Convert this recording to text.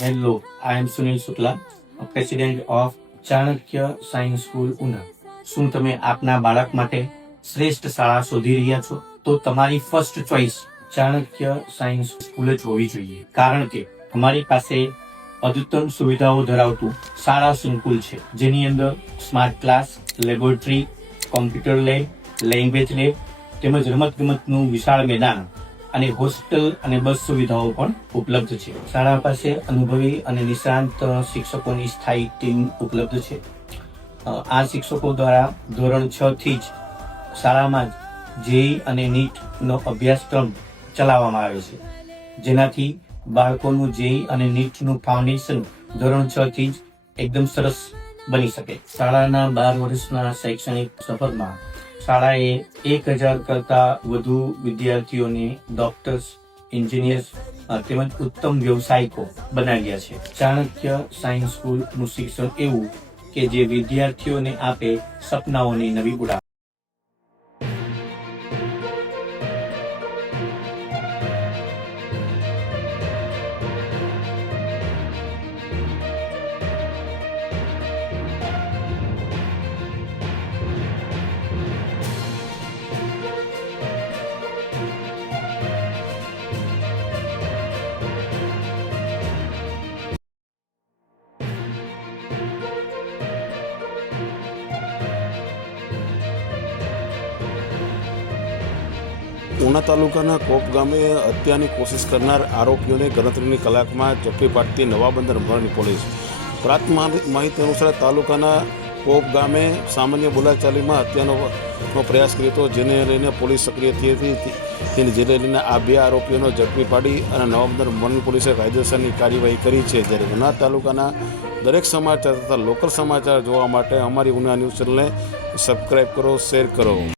Hello, I am Sunil Sukla, President of Chanakya science school Una. શું તમે આપના બાળક માટે શ્રેષ્ઠ શાળા શોધી રહ્યા છો? તો તમારી first choice Chanakya science school જ હોવી જોઈએ, કારણ કે અમારી પાસે અદ્યતન સુવિધાઓ ધરાવતું શાળા સંકુલ છે, જેની અંદર smart class, laboratory, computer lab, language lab તેમજ રમતગમતનું વિશાળ મેદાન અને હોસ્ટેલ અને બસ સુવિધાઓ પણ ઉપલબ્ધ છે. શાળા પાસે અનુભવી અને નિષ્ણાંત શિક્ષકોની સ્થાયી ટીમ ઉપલબ્ધ છે. આ શિક્ષકો દ્વારા ધોરણ 6 થી જ શાળામાં જેઈ અને નીટનો અભ્યાસક્રમ ચલાવવામાં આવે છે, જેનાથી બાળકોનું જેઈ અને નીટનું ફાઉન્ડેશન ધોરણ 6 થી જ એકદમ સરસ બની શકે. શાળાના 12 વર્ષના શૈક્ષણિક સફરમાં શાળાએ 1000 કરતા વધુ વિદ્યાર્થીઓને ડોક્ટર્સ, એન્જિનિયર્સ તેમજ ઉત્તમ વ્યવસાયિકો બનાવ્યા છે. ચાણક્ય સાયન્સ સ્કૂલનું શિક્ષણ એવું કે જે વિદ્યાર્થીઓને આપે સપનાઓની નવી ઉડાન. ઉના તાલુકાના કોપ ગામે હત્યાની કોશિશ કરનાર આરોપીઓને ગણતરીની કલાકમાં ઝડપી પાડતી નવાબંદર મરણી પોલીસ. પ્રાપ્ત માહિતી અનુસાર તાલુકાના કોપ ગામે સામાન્ય બોલાચાલીમાં હત્યાનો પ્રયાસ કર્યો હતો, જેને લઈને પોલીસ સક્રિય થઈ હતી. તેને જેને લઈને આ 2 આરોપીઓને ઝડપી પાડી અને નવાબંદર મરણી પોલીસે કાયદેસરની કાર્યવાહી કરી છે. જ્યારે ઉના તાલુકાના દરેક સમાચાર તથા લોકલ સમાચાર જોવા માટે અમારી ઉના ન્યૂઝ ચેનલને સબસ્ક્રાઈબ કરો, શેર કરો.